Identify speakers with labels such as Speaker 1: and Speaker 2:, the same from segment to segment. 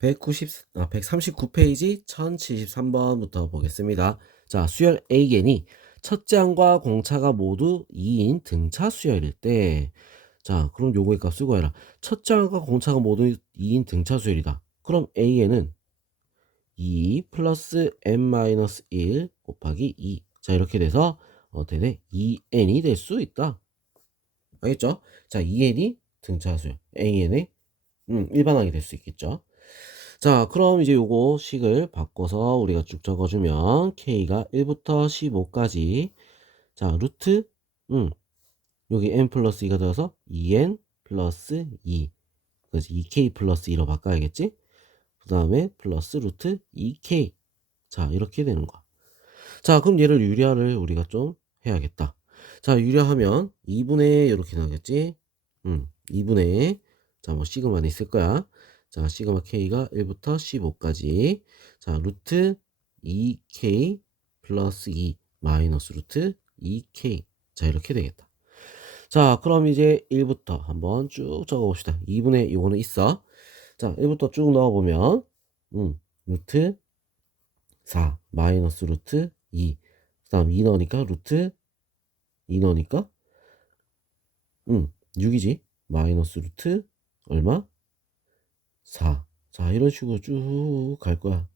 Speaker 1: 190, 아, 139페이지 1073번부터 보겠습니다. 자, 수열 A겐이 첫째 항과 공차가 모두 2인 등차 수열일 때, 자, 그럼 요거의 값 쓰고 해라. 첫째 항과 공차가 모두 2인 등차 수열이다. 그럼 A에는 2 플러스 n-1 곱하기 2. 자, 이렇게 돼서 어떻게 돼? 2n이 될 수 있다. 알겠죠? 자, 2n이 등차 수열, AN의 음, 일반항이 될 수 있겠죠? 자, 그럼 이제 요거 식을 바꿔서 우리가 쭉 적어주면 K가 1부터 15까지 자, 루트 음, 여기 n 플러스 2가 되어서 2n 플러스 2 그래서 2k 플러스 2로 바꿔야겠지? 그 다음에 플러스 루트 2k 자, 이렇게 되는 거야. 자, 그럼 얘를 유리화를 우리가 좀 해야겠다. 자, 유리화하면 2분의 이렇게 나오겠지? 음, 2분의 자, 뭐 시그마는 있을 거야. 자, 시그마 k가 1부터 15까지. 자, 루트 2k 플러스 2 마이너스 루트 2k. 자, 이렇게 되겠다. 자, 그럼 이제 1부터 한번 쭉 적어 봅시다. 2분의 요거는 있어. 자, 1부터 쭉 넣어 보면 음, 루트 4 마이너스 루트 2. 그 다음 2 넣으니까 루트 2 넣으니까 음, 6이지. 마이너스 루트 얼마? 4. 자, 이런 식으로 쭉 갈 거야.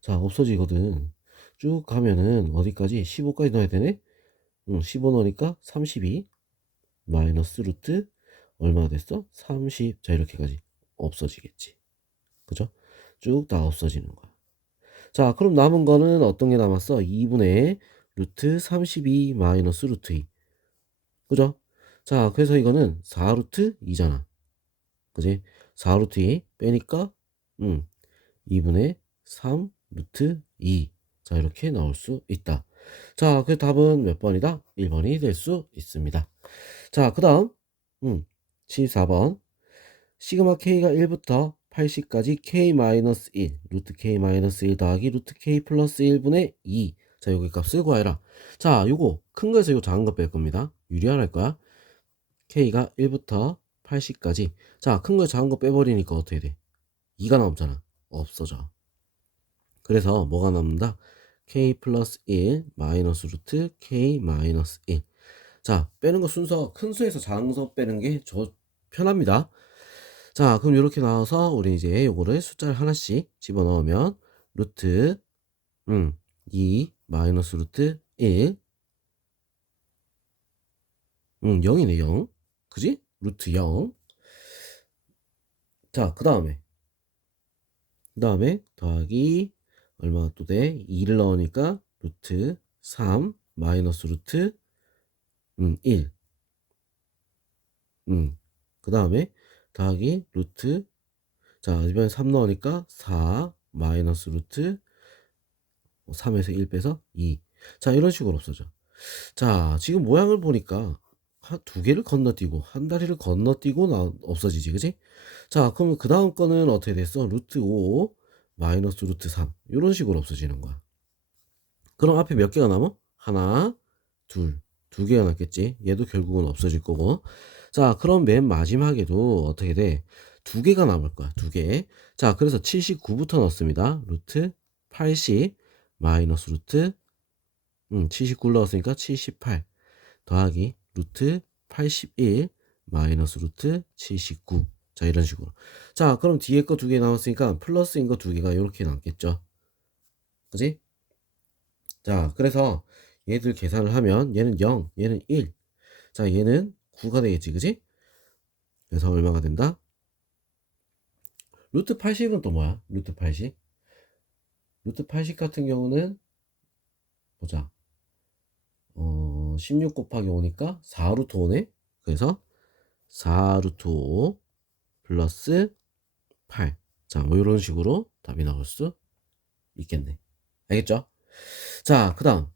Speaker 1: 자, 없어지거든. 쭉 가면은 어디까지? 15까지 넣어야 되네? 응, 15 넣으니까 32. 마이너스 루트 얼마가 됐어? 30. 자, 이렇게까지 없어지겠지. 그죠? 쭉 다 없어지는 거야. 자, 그럼 남은 거는 어떤 게 남았어? 2분의 루트 32 마이너스 루트 2. 그죠? 자, 그래서 이거는 4루트 2잖아. 그지? 4 루트 2 빼니까 음, 2분의 3 루트 2. 자, 이렇게 나올 수 있다. 자, 그 답은 몇 번이다? 1번이 될 수 있습니다. 자, 그 다음, 음, 14번. 시그마 K가 1부터 80까지 K-1, 루트 K-1 더하기 루트 K 플러스 1분의 2. 자, 여기 값 쓰고 해라. 자, 요거 큰 거에서 요 작은 거 뺄 겁니다. 유리화할 거야. K가 1부터 80까지. 자, 큰 거 작은 거 빼버리니까 어떻게 돼? 2가 남잖아. 없어져. 그래서 뭐가 남는다? K 플러스 1 마이너스 루트 K 마이너스 1. 자, 빼는 거 순서 큰 수에서 작은 수 빼는 게 저 편합니다. 자, 그럼 이렇게 나와서 우리 이제 요거를 숫자를 하나씩 집어넣으면 루트 음, 2 마이너스 루트 1 음, 0이네, 0. 그지? 루트 0. 자, 그 다음에 그 다음에 더하기 얼마가 또 돼? 2를 넣으니까 루트 3 마이너스 루트 음, 1. 음. 그 다음에 더하기 루트 자, 이번에 3 넣으니까 4 마이너스 루트 3에서 1 빼서 2. 자, 이런 식으로 없어져. 자, 지금 모양을 보니까 한 두 개를 건너뛰고 한 다리를 건너뛰고 나 없어지지, 그지? 자, 그러면 그 다음 거는 어떻게 됐어? 루트 5 마이너스 루트 3 이런 식으로 없어지는 거야. 그럼 앞에 몇 개가 남아? 하나, 둘, 두 개가 남겠지. 얘도 결국은 없어질 거고. 자, 그럼 맨 마지막에도 어떻게 돼? 두 개가 남을 거야. 두 개. 자, 그래서 79부터 넣습니다. 루트 80 마이너스 루트 음, 79 넣었으니까 78 더하기 루트 81 마이너스 루트 79. 자, 이런 식으로. 자, 그럼 뒤에 거 두개 남았으니까 플러스인 거 두 개가 이렇게 남겠죠. 그지? 자, 그래서 얘들 계산을 하면 얘는 0, 얘는 1. 자, 얘는 9가 되겠지, 그지? 그래서 얼마가 된다? 루트 80은 또 뭐야? 루트 80? 루트 80 같은 경우는 보자. 어, 16 곱하기 5니까 4루트 5네? 그래서 4루트 5 플러스 8. 자, 뭐 이런 식으로 답이 나올 수 있겠네. 알겠죠? 자, 그 다음.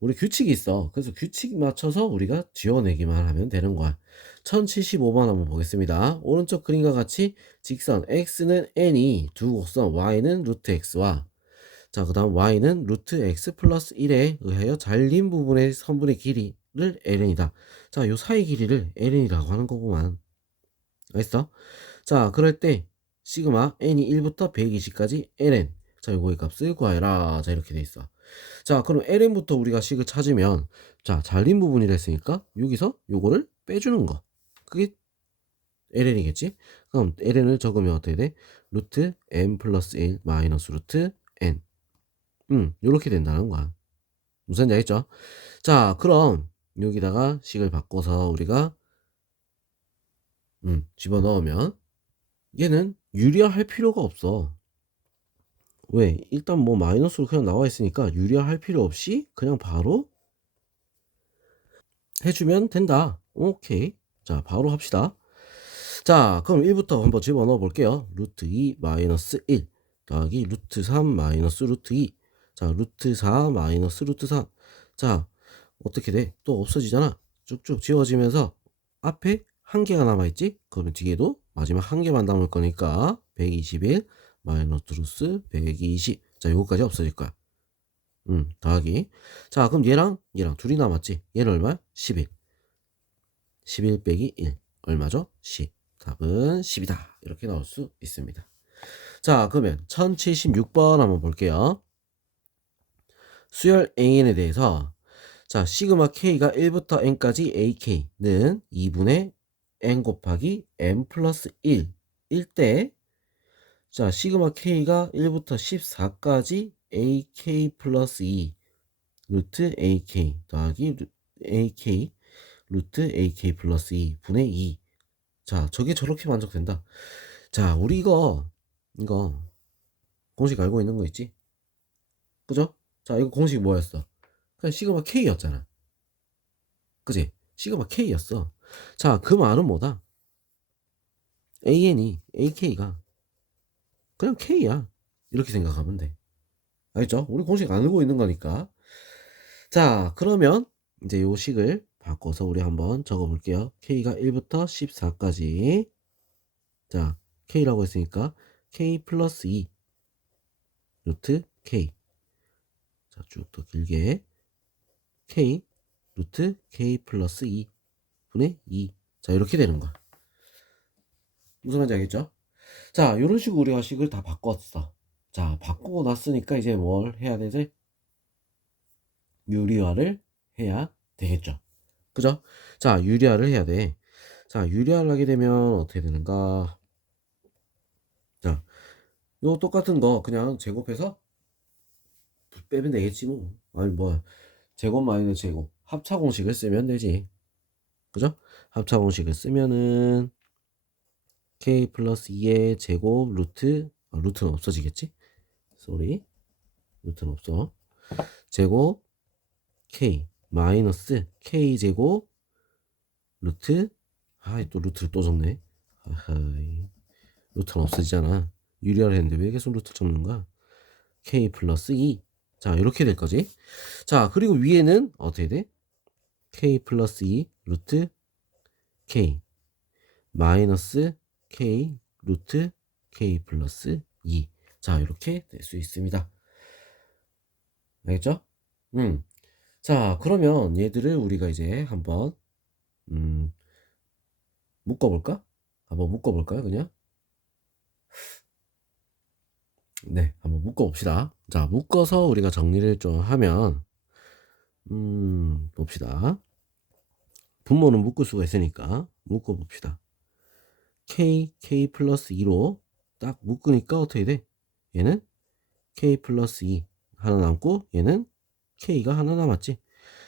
Speaker 1: 우리 규칙이 있어. 그래서 규칙 맞춰서 우리가 지워내기만 하면 되는 거야. 1075번 한번 보겠습니다. 오른쪽 그림과 같이 직선 x는 n이 두 곡선 y는 루트 x와 자, 그 다음 y는 루트 x 플러스 1에 의하여 잘린 부분의 선분의 길이를 ln이다. 자, 요 사이 길이를 ln이라고 하는 거구만. 알겠어? 자, 그럴 때 시그마 n이 1부터 120까지 ln. 자 요거의 값을 구하여라. 자 이렇게 돼 있어. 자 그럼 ln부터 우리가 식을 찾으면 자 잘린 부분이라 했으니까 여기서 요거를 빼주는 거. 그게 ln이겠지? 그럼 ln을 적으면 어떻게 돼? 루트 n 플러스 1 마이너스 루트 n 음 요렇게 된다는 거야 무슨 알겠죠 자 그럼 여기다가 식을 바꿔서 우리가 음 집어넣으면 얘는 유리화할 필요가 없어 왜? 일단 뭐 마이너스로 그냥 나와 있으니까 유리화할 필요 없이 그냥 바로 해주면 된다. 오케이. 자, 바로 합시다. 자, 그럼 1부터 한번 집어넣어 볼게요. 루트 2 마이너스 1 더하기 루트 3 마이너스 루트 2. 자, 루트 4 마이너스 루트 4. 자, 어떻게 돼? 또 없어지잖아. 쭉쭉 지워지면서 앞에 한 개가 남아있지? 그러면 뒤에도 마지막 한 개만 남을 거니까 121 마이너스 루스 120. 자, 요거까지 없어질 거야. 음, 더하기. 자, 그럼 얘랑 얘랑 둘이 남았지? 얘는 얼마야? 11. 11 빼기 1. 얼마죠? 10. 답은 10이다. 이렇게 나올 수 있습니다. 자, 그러면 1076번 한번 볼게요. 수열 AN에 대해서 자, 시그마 K가 1부터 N까지 AK는 2분의 N 곱하기 N 플러스 1일 때, 자, 시그마 K가 1부터 14까지 AK 플러스 2 루트 AK 더하기 루, AK 루트 AK 플러스 2 분의 2. 자, 저게 저렇게 만족된다. 자, 우리 이거, 이거, 공식 알고 있는 거 있지? 그죠? 자, 이거 공식 뭐였어? 그냥 시그마 K였잖아. 그지? 시그마 K였어. 자, 그 말은 뭐다? AN이, AK가 그냥 K야. 이렇게 생각하면 돼. 알겠죠? 우리 공식 알고 있는 거니까. 자, 그러면 이제 요 식을 바꿔서 우리 한번 적어 볼게요. K가 1부터 14까지. 자, K라고 했으니까 K 플러스 2 루트 K. 자, 쭉 더 길게. K 루트 K 플러스 2 분의 2. 자, 이렇게 되는 거야. 무슨 말인지 알겠죠? 자, 이런 식으로 우리가 식을 다 바꿨어. 자, 바꾸고 났으니까 이제 뭘 해야 되지? 유리화를 해야 되겠죠. 그죠? 자, 유리화를 해야 돼. 자, 유리화를 하게 되면 어떻게 되는가? 자, 요 똑같은 거 그냥 제곱해서 빼면 되겠지 뭐. 아니 뭐 제곱 마이너스 제곱 합차 공식을 쓰면 되지. 그죠? 합차 공식을 쓰면은 k 플러스 2의 제곱 루트 아, 루트는 없어지겠지? 쏘리 루트는 없어. 제곱 k 마이너스 k 제곱 루트 아이 또 루트를 또 적네. 아하이 루트는 없어지잖아. 유리화를 했는데 왜 계속 루트 적는 거야? k 플러스 2. 자 이렇게 될 거지. 자 그리고 위에는 어떻게 돼? k 플러스 2 루트 k 마이너스 k 루트 k 플러스 2. 자 이렇게 될 수 있습니다. 알겠죠? 음. 자 그러면 얘들을 우리가 이제 한번 음, 묶어볼까? 한번 묶어볼까요 그냥? 네 한번 묶어 봅시다. 자 묶어서 우리가 정리를 좀 하면 음 봅시다. 분모는 묶을 수가 있으니까 묶어 봅시다. K, k 플러스 2로 딱 묶으니까 어떻게 돼? 얘는 k 플러스 2 하나 남고 얘는 k가 하나 남았지?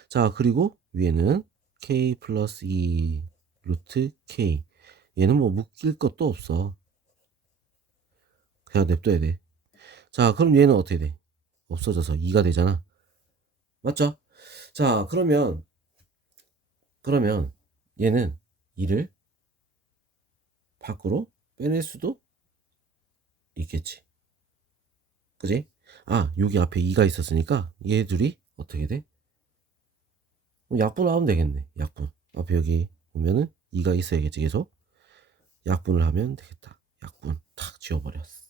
Speaker 1: 자 그리고 위에는 k 플러스 2 루트 k. 얘는 뭐 묶일 것도 없어. 그냥 냅둬야 돼 자, 그럼 얘는 어떻게 돼? 없어져서 2가 되잖아. 맞죠? 자, 그러면, 그러면 얘는 2를 밖으로 빼낼 수도 있겠지. 그지? 아, 여기 앞에 2가 있었으니까 얘 둘이 어떻게 돼? 약분을 하면 되겠네. 약분. 앞에 여기 보면은 2가 있어야겠지. 계속. 약분을 하면 되겠다. 약분. 탁 지워버렸어.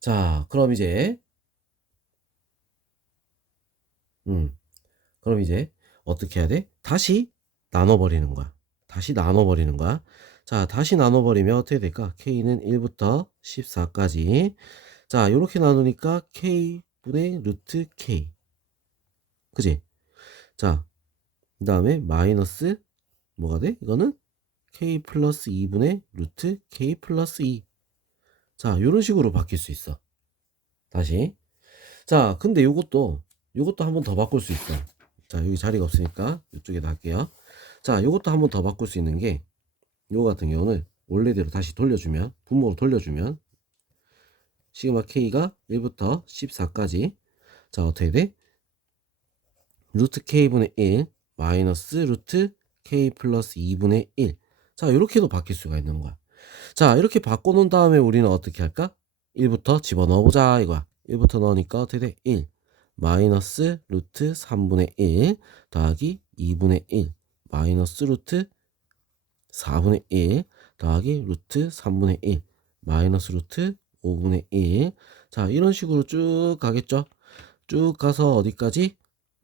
Speaker 1: 자, 그럼 이제, 음, 그럼 이제 어떻게 해야 돼? 다시 나눠버리는 거야. 다시 나눠버리는 거야. 자, 다시 나눠버리면 어떻게 될까? k는 1부터 14까지. 자, 요렇게 나누니까 k분의 루트 k. 그지? 자, 그 다음에 마이너스 뭐가 돼? 이거는 k 플러스 2분의 루트 k 플러스 2. 자, 요런 식으로 바뀔 수 있어. 다시. 자, 근데 요것도, 요것도 한 번 더 바꿀 수 있어. 자, 여기 자리가 없으니까 이쪽에다 할게요. 자, 요것도 한 번 더 바꿀 수 있는 게, 요거 같은 경우는 원래대로 다시 돌려주면, 분모로 돌려주면, 시그마 k가 1부터 14까지. 자, 어떻게 돼? 루트 k분의 1 마이너스 루트 k 플러스 2분의 1. 자, 이렇게도 바뀔 수가 있는 거야. 자, 이렇게 바꿔놓은 다음에 우리는 어떻게 할까? 1부터 집어넣어보자 이거야. 1부터 넣으니까 어떻게 돼? 1 마이너스 루트 3분의 1 더하기 2분의 1 마이너스 루트 4분의 1 더하기 루트 3분의 1 마이너스 루트 5분의 1. 자, 이런 식으로 쭉 가겠죠? 쭉 가서 어디까지?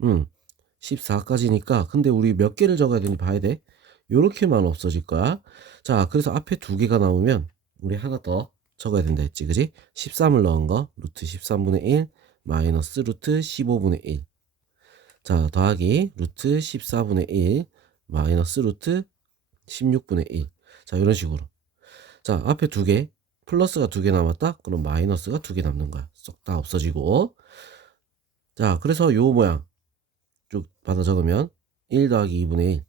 Speaker 1: 음, 14까지니까. 근데 우리 몇 개를 적어야 되는지 봐야 돼. 요렇게만 없어질 거야. 자, 그래서 앞에 두 개가 나오면 우리 하나 더 적어야 된다 했지. 그지? 13을 넣은 거. 루트 13분의 1 마이너스 루트 15분의 1. 자, 더하기 루트 14분의 1 마이너스 루트 16분의 1. 자, 이런 식으로. 자, 앞에 두 개. 플러스가 두 개 남았다? 그럼 마이너스가 두 개 남는 거야. 쏙 다 없어지고. 자, 그래서 요 모양 쭉 받아 적으면 1 더하기 2분의 1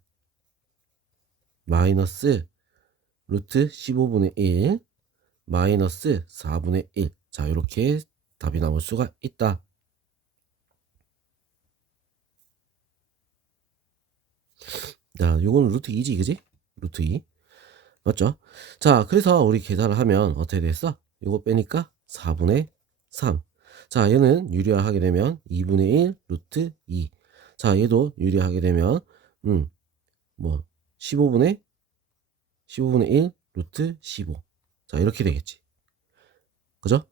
Speaker 1: 마이너스 루트 15분의 1 마이너스 4분의 1. 자, 이렇게 답이 나올 수가 있다. 자, 요거는 루트 2지, 그지? 루트 2. 맞죠? 자, 그래서 우리 계산을 하면 어떻게 됐어? 요거 빼니까 4분의 3. 자, 얘는 유리화하게 되면 2분의 1 루트 2. 자, 얘도 유리하게 되면 음, 뭐 15분의 15분의 1 루트 15. 자, 이렇게 되겠지. 그죠?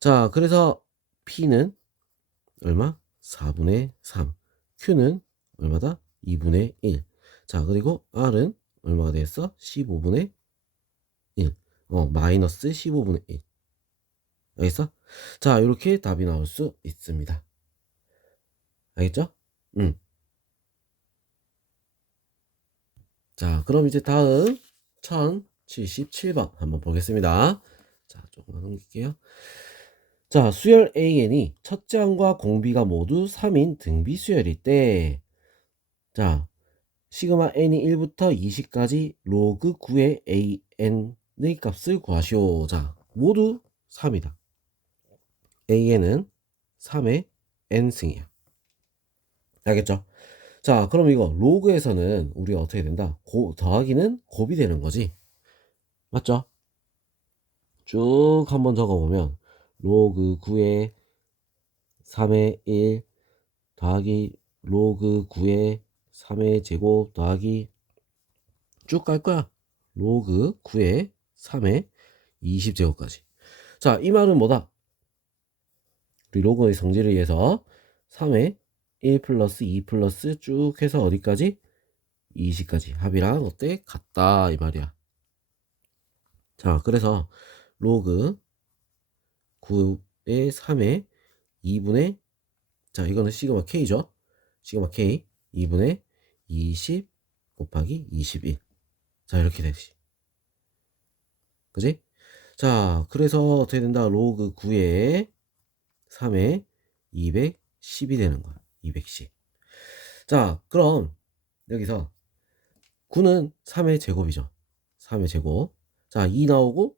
Speaker 1: 자, 그래서 P는 얼마? 4분의 3. Q는 얼마다? 2분의 1. 자, 그리고 R은 얼마가 되겠어? 15분의 1. 어, 마이너스 15분의 1. 알겠어? 자, 이렇게 답이 나올 수 있습니다. 알겠죠? 음. 자, 그럼 이제 다음 1077번 한번 보겠습니다. 자, 조금만 넘길게요. 자, 수열 AN이 첫째 항과 공비가 모두 3인 등비 수열일 때, 자, 시그마 n이 1부터 20까지 로그 9의 an의 값을 구하시오. 자, 모두 3이다. an은 3의 n승이야. 알겠죠? 자, 그럼 이거 로그에서는 우리가 어떻게 된다? 고, 더하기는 곱이 되는 거지. 맞죠? 쭉 한번 적어보면 로그 9의 3의 1 더하기 로그 9의 3의 제곱 더하기 쭉 갈 거야. 로그 9의 3의 20제곱까지. 자, 이 말은 뭐다? 우리 로그의 성질을 위해서 3의 1 플러스 2 플러스 쭉 해서 어디까지? 20까지 합이랑 어때? 같다 이 말이야. 자, 그래서 로그 9의 3의 2분의 자, 이거는 시그마 K죠? 시그마 K 2분의 20 곱하기 21. 자, 이렇게 되지. 그지? 자, 그래서 어떻게 된다? 로그 9의 3의 210이 되는 거야. 210. 자, 그럼 여기서 9는 3의 제곱이죠. 3의 제곱. 자, 2 나오고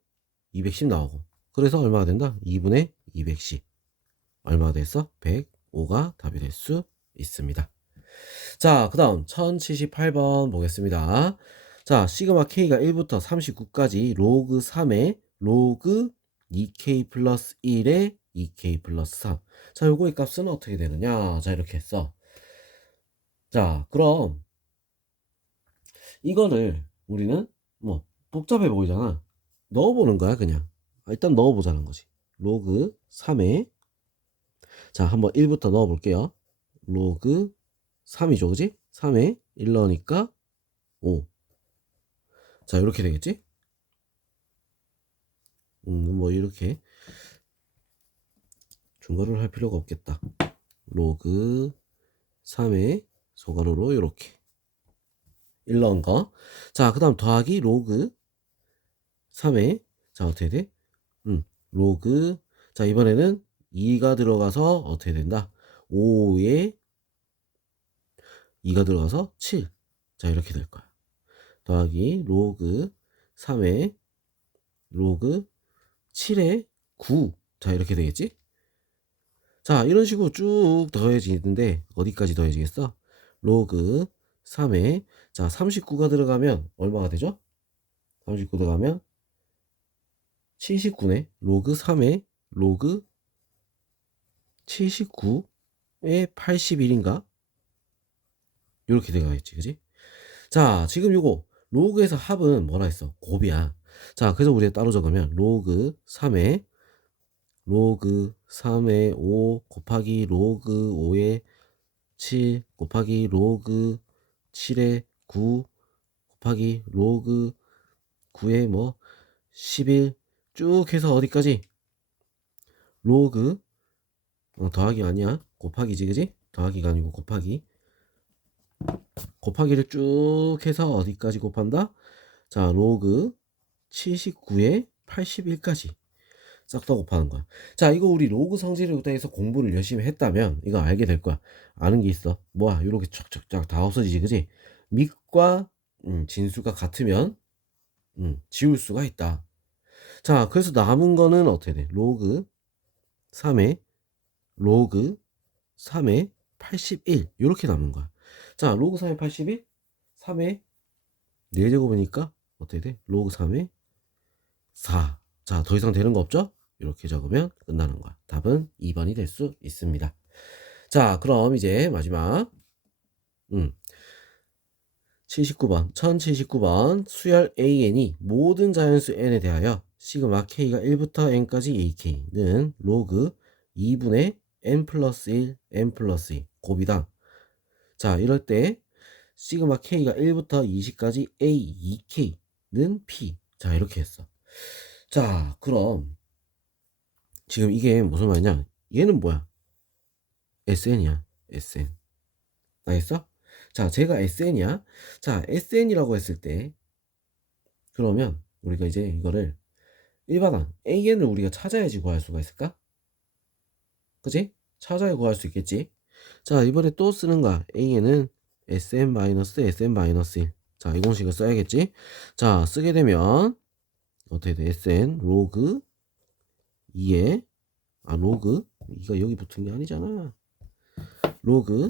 Speaker 1: 210 나오고. 그래서 얼마가 된다? 2분의 210. 얼마가 됐어? 105가 답이 될 수 있습니다. 자, 그 다음 1078번 보겠습니다. 자, 시그마 K가 1부터 39까지 로그 3의 로그 2K 플러스 1의 2K 플러스 3. 자, 요거의 값은 어떻게 되느냐? 자, 이렇게 했어. 자, 그럼 이거를 우리는 뭐 복잡해 보이잖아. 넣어보는 거야, 그냥. 아, 일단 넣어보자는 거지. 로그 3에 자, 한번 1부터 넣어볼게요. 로그 3이죠, 그지? 3에 1 넣으니까 5. 자, 이렇게 되겠지? 음, 뭐 이렇게 중괄호를 할 필요가 없겠다. 로그 3의 소괄호로 이렇게 1 넣은 거. 자, 그 다음 더하기 로그 3의 자 어떻게 돼? 음, 로그 자 이번에는 2가 들어가서 어떻게 된다? 5에 2가 들어가서 7. 자 이렇게 될 거야. 더하기 로그 3의 로그 7의 9. 자 이렇게 되겠지? 자 이런 식으로 쭉 더해지는데 어디까지 더해지겠어? 로그 3에 자 39가 들어가면 얼마가 되죠? 39 들어가면 79네. 로그 3에 로그 79에 81인가? 이렇게 되가겠지, 그지? 자, 지금 요거 로그에서 합은 뭐라 했어? 곱이야. 자, 그래서 우리가 따로 적으면 로그 3에 로그 3에 5 곱하기 로그 5에 7 곱하기 로그 7에 9 곱하기 로그 9에 뭐11 쭉 해서 어디까지? 로그 어, 더하기 아니야 곱하기지 그지? 더하기가 아니고 곱하기 곱하기를 쭉 해서 어디까지 곱한다? 자 로그 79에 81까지 싹 다 곱하는 거야 자 이거 우리 로그 성질에 대해서 공부를 열심히 했다면 이거 알게 될 거야 아는 게 있어 뭐야 이렇게 쫙쫙쫙 다 없어지지 그지? 밑과 음, 진수가 같으면 음, 지울 수가 있다 자, 그래서 남은 거는 어떻게 돼? 로그 3에 로그 3에 81 이렇게 남은 거야. 자, 로그 3에 81 3에 4제곱이니까 어떻게 돼? 로그 3에 4. 자, 더 이상 되는 거 없죠? 이렇게 적으면 끝나는 거야. 답은 2번이 될 수 있습니다. 자, 그럼 이제 마지막 음. 79번, 1079번 수열 AN이 모든 자연수 N에 대하여 시그마 K가 1부터 N까지 AK는 로그 2분의 N 플러스 1, N 플러스 2 곱이다. 자, 이럴 때 시그마 K가 1부터 20까지 A, 2K는 P. 자, 이렇게 했어. 자, 그럼 지금 이게 무슨 말이냐? 얘는 뭐야? SN이야. SN. 알겠어? 자, 제가 SN이야. 자, SN이라고 했을 때 그러면 우리가 이제 이거를 일반항 AN을 우리가 찾아야지 구할 수가 있을까? 그지? 찾아야 구할 수 있겠지? 자, 이번에 또 쓰는 거야. AN은 SM-SM-1. 자, 이 공식을 써야겠지? 자, 쓰게 되면 어떻게 돼? SN 로그 2에 아 로그 이거 여기 붙은 게 아니잖아. 로그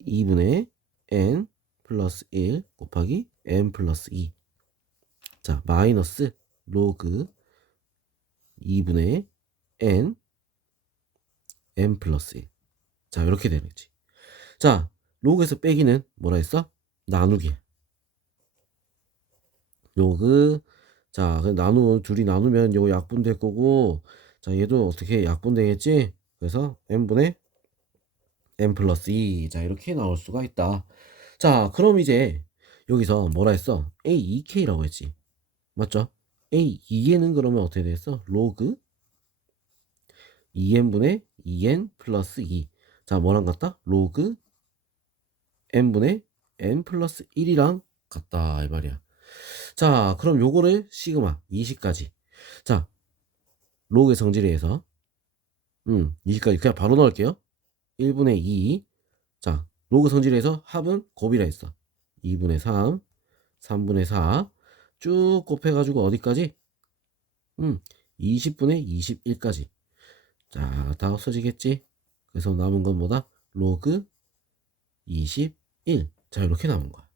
Speaker 1: 2분의 n 플러스 1 곱하기 n 플러스 2. 자, 마이너스 로그 2분의 n n 플러스 1. 자, 이렇게 되는지. 자, 로그에서 빼기는 뭐라 했어? 나누기. 로그 자, 나누 둘이 나누면 요 약분 될 거고 자, 얘도 어떻게 약분 되겠지? 그래서 n분의 n 플러스 2. 자, 이렇게 나올 수가 있다. 자, 그럼 이제 여기서 뭐라 했어? a2k라고 했지. 맞죠? a2n은 그러면 어떻게 되겠어? 로그 2n분의 2n 플러스 2. 자, 뭐랑 같다? 로그 n분의 n 플러스 1이랑 같다. 이 말이야. 자, 그럼 요거를 시그마 20까지. 자, 로그의 성질에 의해서 음, 20까지 그냥 바로 넣을게요. 1분의 2. 자, 로그 성질에서 합은 곱이라 했어. 2분의 3, 3분의 4. 쭉 곱해가지고 어디까지? 음, 20분의 21까지. 자, 다 없어지겠지? 그래서 남은 건 뭐다? 로그 21. 자, 이렇게 남은 거야.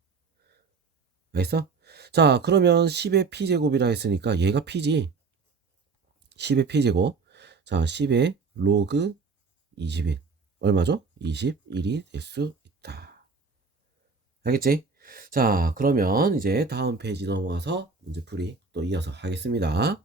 Speaker 1: 알겠어? 자, 그러면 10의 p제곱이라 했으니까 얘가 p지. 10의 p제곱. 자, 10의 로그 21. 얼마죠? 21이 될 수 있다. 알겠지? 자, 그러면 이제 다음 페이지 넘어가서 문제풀이 또 이어서 하겠습니다.